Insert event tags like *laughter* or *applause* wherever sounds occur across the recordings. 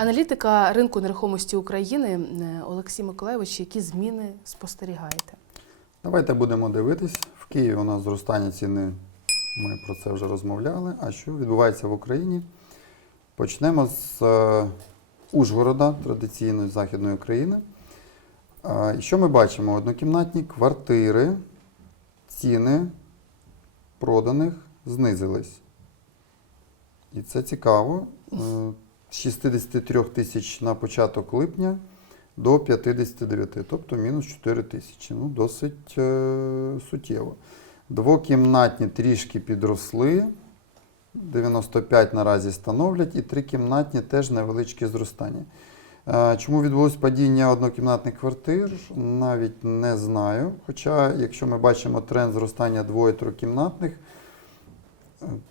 Аналітика ринку нерухомості України е, Олексій Миколайович, які зміни спостерігаєте? Давайте будемо дивитись. В Києві у нас зростання ціни. Ми про це вже розмовляли. А що відбувається в Україні? Почнемо з е, Ужгорода, традиційної західної України. Е, і що ми бачимо? Однокімнатні квартири, ціни проданих знизились. І це цікаво. Е, З 63 тисяч на початок липня до 59, тобто мінус 4 тисячі. Ну, досить е, суттєво. Двокімнатні трішки підросли. 95 наразі становлять, і трикімнатні теж невеличке зростання. Е, Чому відбулось падіння однокімнатних квартир, навіть не знаю. Хоча, якщо ми бачимо тренд зростання двоє-трикімнатних,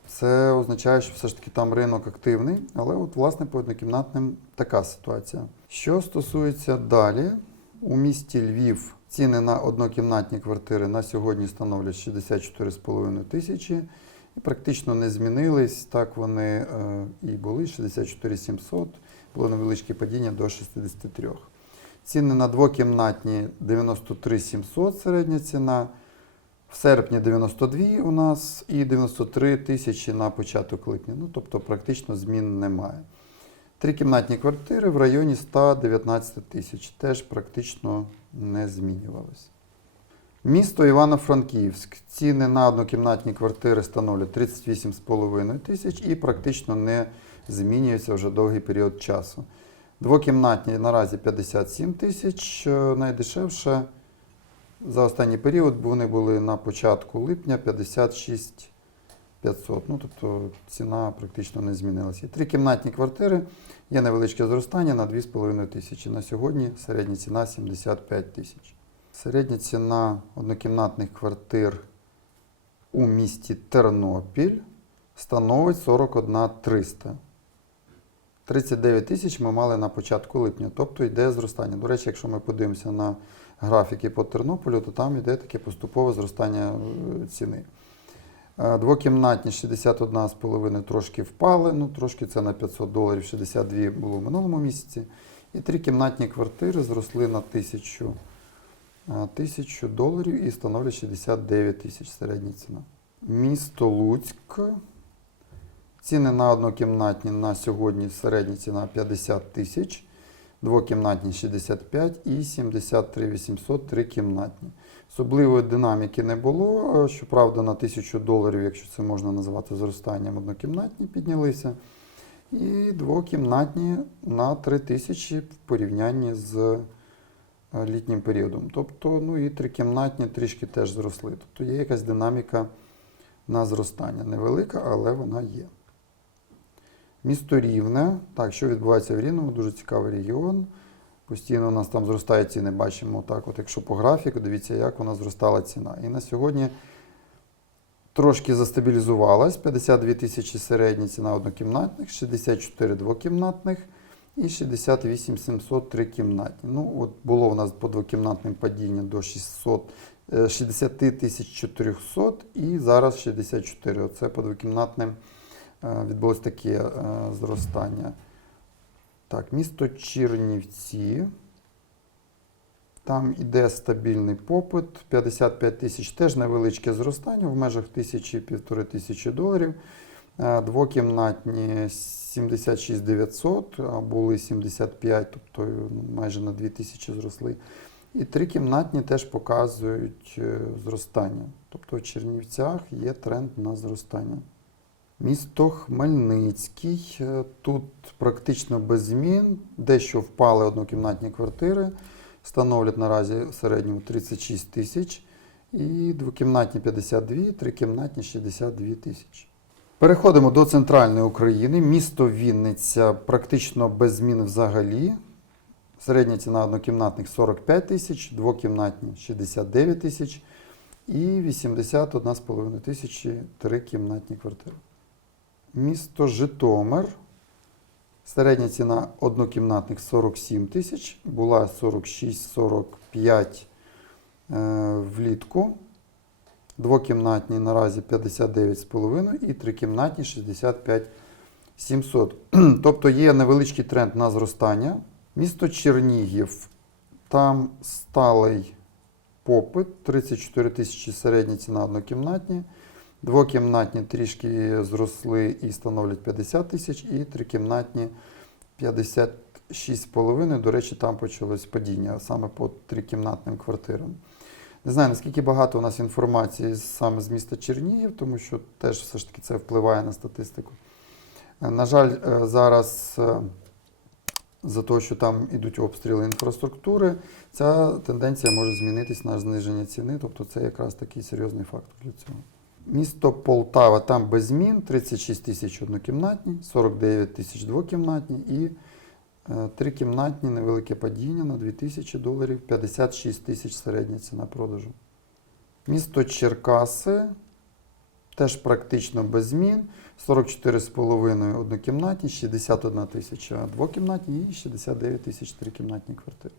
це означає, що все ж таки там ринок активний, але от, власне, по однокімнатним така ситуація. Що стосується далі, у місті Львів ціни на однокімнатні квартири на сьогодні становлять 64,5 тисячі і практично не змінились. Так вони е, і були 64 700, було невеличке падіння до 63. Ціни на двокімнатні 93 700 середня ціна. В серпні 92 у нас і 93 тисячі на початок липня. Ну, тобто практично змін немає. Трикімнатні квартири в районі 119 тисяч теж практично не змінювалися. Місто Івано-Франківськ. Ціни на однокімнатні квартири становлять 38,5 тисяч і практично не змінюються вже довгий період часу. Двокімнатні наразі 57 тисяч, е, найдешевше за останній період вони були на початку липня 56 500. Ну, тобто ціна практично не змінилася. Трикімнатні квартири є невеличке зростання на 2,5 тисячі. На сьогодні середня ціна 75 тисяч. Середня ціна однокімнатних квартир у місті Тернопіль становить 41 300. 39 тисяч ми мали на початку липня, тобто йде зростання. До речі, якщо ми подивимося на графіки по Тернополю, то там йде таке поступове зростання е, ціни. Е, Двокімнатні 61,5 трошки впали, ну трошки це на 500 доларів, 62 було в минулому місяці. І трикімнатні квартири зросли на 1000, е, 1000 доларів і становлять 69 тисяч середня ціна. Місто Луцьк. Ціни на однокімнатні на сьогодні середня ціна 50 тисяч, двокімнатні 65 і 73 800 трикімнатні. Особливої динаміки не було. е, Щоправда, на 1000 доларів, якщо це можна назвати зростанням, однокімнатні піднялися. І двокімнатні на 3 тисячі в порівнянні з е, літнім періодом. Тобто, ну і трикімнатні трішки теж зросли. Тобто є якась динаміка на зростання. Невелика, але вона є. Місто Рівне. Так, що відбувається в Рівному? Дуже цікавий регіон. Постійно у нас там зростає ціни. Бачимо так, от якщо по графіку, дивіться, як нас зростала ціна. І на сьогодні трошки застабілізувалась. 52 тисячі середня ціна однокімнатних, 64 двокімнатних і 68 700 трикімнатні. Ну, от було у нас по двокімнатним падіння до 600, е, 60 400 і зараз 64. Оце по двокімнатним відбулось таке е, зростання. Так, місто Чернівці. Там іде стабільний попит. 55 тисяч теж невеличке зростання в межах тисячі півтори тисячі доларів. Е, Двокімнатні 76 900, а були 75, тобто е, майже на 2 тисячі зросли. І трикімнатні теж показують е, зростання. Тобто в Чернівцях є тренд на зростання. Місто Хмельницький. Е, Тут практично без змін. Дещо впали однокімнатні квартири. Становлять наразі в середньому 36 тисяч. І двокімнатні 52, трикімнатні 62 тисячі. Переходимо до центральної України. Місто Вінниця практично без змін взагалі. Середня ціна однокімнатних 45 тисяч, двокімнатні 69 тисяч і 81,5 тисячі трикімнатні квартири. Місто Житомир. Середня ціна однокімнатних 47 тисяч, була 46-45 е, влітку. Двокімнатні наразі 59,5 і трикімнатні 65 700. *clears throat* Тобто є невеличкий тренд на зростання. Місто Чернігів, там сталий попит, 34 тисячі середня ціна однокімнатні. Двокімнатні трішки зросли і становлять 50 тисяч, і трикімнатні 56,5. До речі, там почалось падіння саме по трикімнатним квартирам. Не знаю, наскільки багато у нас інформації саме з міста Чернігів, тому що теж все ж таки це впливає на статистику. На жаль, е, зараз е, за те, що там ідуть обстріли інфраструктури, ця тенденція може змінитись на зниження ціни, тобто це якраз такий серйозний фактор для цього. Місто Полтава, там без змін 36 тисяч однокімнатні, 49 тисяч двокімнатні і е, трикімнатні невелике падіння на 2 тисячі доларів, 56 тисяч середня ціна продажу. Місто Черкаси теж практично без змін. 44,5 однокімнатні, 61 тисяча двокімнатні і 69 тисяч трикімнатні квартири.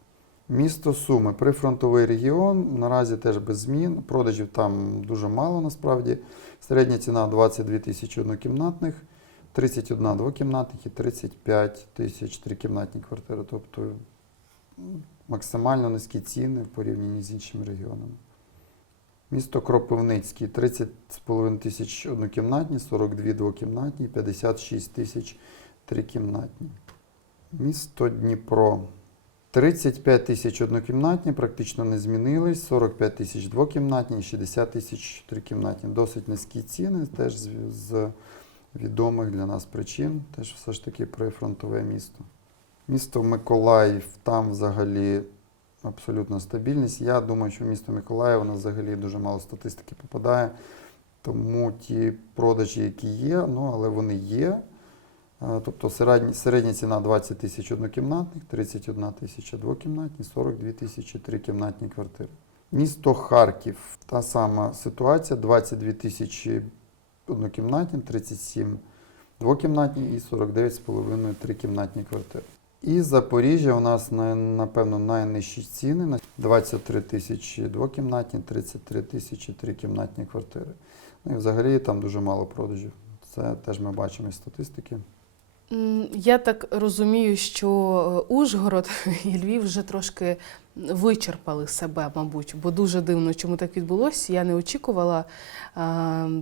Місто Суми, прифронтовий регіон, наразі теж без змін. Продажів там дуже мало насправді. Середня ціна 22 тисячі однокімнатних, 31 двокімнатних і 35 тисяч трикімнатні квартири. Тобто максимально низькі ціни в порівнянні з іншими регіонами. Місто Кропивницький 30,5 тисяч однокімнатні, 42 двокімнатні, 56 тисяч трикімнатні. Місто Дніпро 35 тисяч однокімнатні, практично не змінились, 45 тисяч двокімнатні 60 тисяч трикімнатні. Досить низькі ціни, теж з, відомих для нас причин, теж все ж таки прифронтове місто. Місто Миколаїв, там взагалі абсолютно стабільність. Я думаю, що місто Миколаїв у нас взагалі дуже мало статистики попадає. Тому ті продажі, які є, ну але вони є. Тобто середня ціна 20 тисяч однокімнатних, 31 тисяча двокімнатні, 42 тисячі трикімнатні квартири. Місто Харків, та сама ситуація: 22 тисячі однокімнатні, 37 двокімнатні і 49,5 трикімнатні квартири. І Запоріжжя у нас напевно найнижчі ціни на 23 тисячі двокімнатні, 33 тисячі трикімнатні квартири. Ну і взагалі там дуже мало продажів. Це теж ми бачимо із статистики. Я так розумію, що е, Ужгород *laughs* і Львів вже трошки вичерпали себе, мабуть, бо дуже дивно, чому так відбулося. Я не очікувала.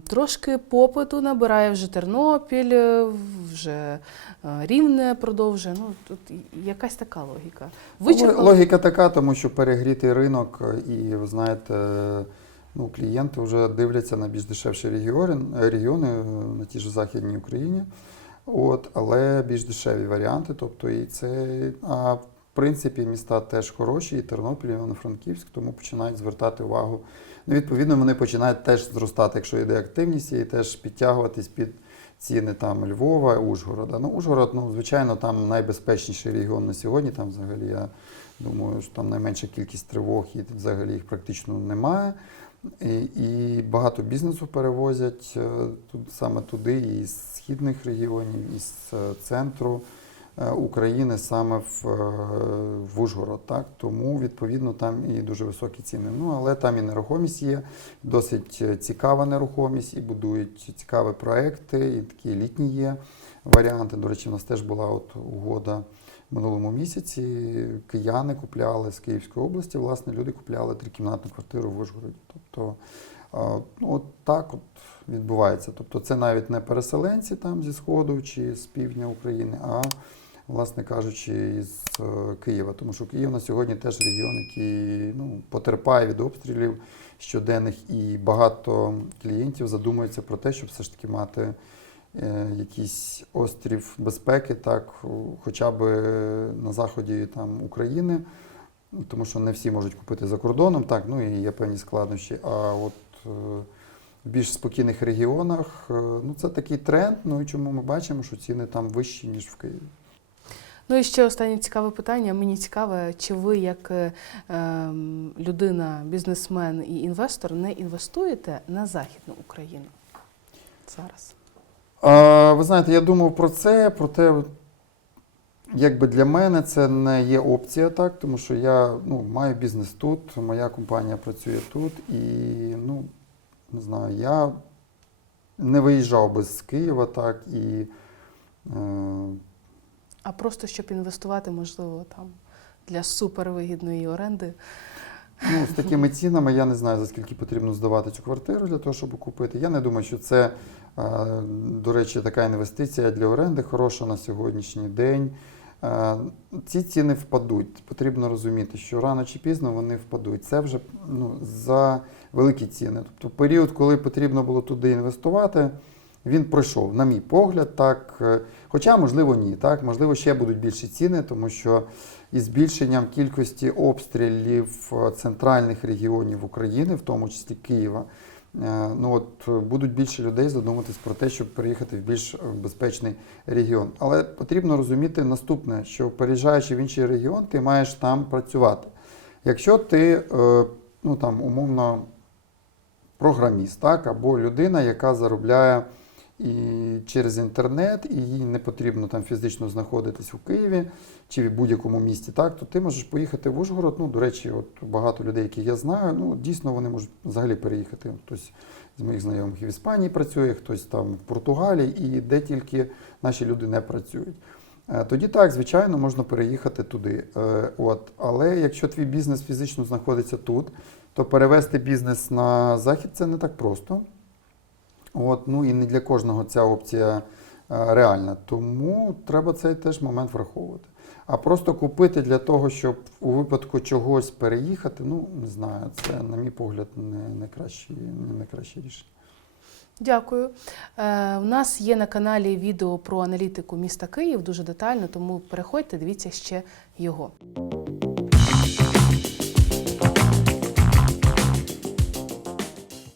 Трошки попиту набирає вже Тернопіль, е, вже е, Рівне продовжує. Ну тут якась така логіка. Вичерпали. Логіка така, тому що перегрітий ринок, і ви знаєте, ну, клієнти вже дивляться на більш дешевші регіони, регіони на тій ж Західній Україні. От, але більш дешеві варіанти. Тобто, і це, а в принципі, міста теж хороші, і Тернопіль, і Івано-Франківськ, тому починають звертати увагу. Ну, відповідно, вони починають теж зростати, якщо йде активність, і теж підтягуватись під ціни там Львова, Ужгорода. Ну, Ужгород, ну, звичайно, там найбезпечніший регіон на сьогодні. Там взагалі я думаю, що там найменша кількість тривог і взагалі їх практично немає. І, і багато бізнесу перевозять е, тут, саме туди, і з східних регіонів, і з е, центру е, України, саме в, е, в Ужгород. Так? Тому, відповідно, там і дуже високі ціни. Ну, але там і нерухомість є, досить цікава нерухомість, і будують цікаві проекти, і такі літні є варіанти. До речі, у нас теж була от угода минулому місяці. Кияни купляли з Київської області, власне, люди купляли трикімнатну квартиру в Ужгороді. Тобто, ну, от так от відбувається. Тобто, це навіть не переселенці там зі Сходу чи з півдня України, а, власне кажучи, із е, Києва. Тому що Київ на сьогодні теж регіон, який ну, потерпає від обстрілів щоденних, і багато клієнтів задумуються про те, щоб все ж таки мати е, якийсь острів безпеки, так, хоча б е, на заході там, України, тому що не всі можуть купити за кордоном, так, ну і є певні складнощі. А от в більш спокійних регіонах е, ну, це такий тренд, ну і чому ми бачимо, що ціни там вищі, ніж в Києві. Ну і ще останнє цікаве питання. Мені цікаве, чи ви, як е, ем, людина, бізнесмен і інвестор, не інвестуєте на Західну Україну зараз? А, ви знаєте, я думав про це, проте, якби для мене це не є опція, так, тому що я ну, маю бізнес тут, моя компанія працює тут, і ну, не знаю, я не виїжджав би з Києва, так, і Е, А просто щоб інвестувати, можливо, там для супервигідної оренди. Ну, з такими *laughs* цінами я не знаю, за скільки потрібно здавати цю квартиру для того, щоб купити. Я не думаю, що це, е, до речі, така інвестиція для оренди хороша на сьогоднішній день. Е, Ці ціни впадуть. Потрібно розуміти, що рано чи пізно вони впадуть. Це вже ну, за великі ціни. Тобто період, коли потрібно було туди інвестувати, він пройшов, на мій погляд, так. Е, Хоча, можливо, ні. Так? Можливо, ще будуть більші ціни, тому що із збільшенням кількості обстрілів е, центральних регіонів України, в тому числі Києва, ну от е, будуть більше людей задуматись про те, щоб переїхати в більш е, безпечний регіон. Але потрібно розуміти наступне, що переїжджаючи в інший регіон, ти маєш там працювати. Якщо ти, е, ну там умовно, програміст, так, або людина, яка заробляє і через інтернет, і їй не потрібно там фізично знаходитись у Києві чи в будь-якому місті, так, то ти можеш поїхати в Ужгород. Ну, до речі, от багато людей, яких я знаю, ну дійсно вони можуть взагалі переїхати. Хтось з моїх знайомих в Іспанії працює, хтось там в Португалії, і де тільки наші люди не працюють. Е, Тоді так, звичайно, можна переїхати туди. Е, От. Але якщо твій бізнес фізично знаходиться тут, то перевести бізнес на захід це не так просто. От, ну і не для кожного ця опція е, реальна. Тому треба цей теж момент враховувати. А просто купити для того, щоб у випадку чогось переїхати, ну не знаю, це, на мій погляд, не найкраще, не найкраще рішення. Дякую. Е, у нас є на каналі відео про аналітику міста Київ дуже детально, тому переходьте, дивіться ще його.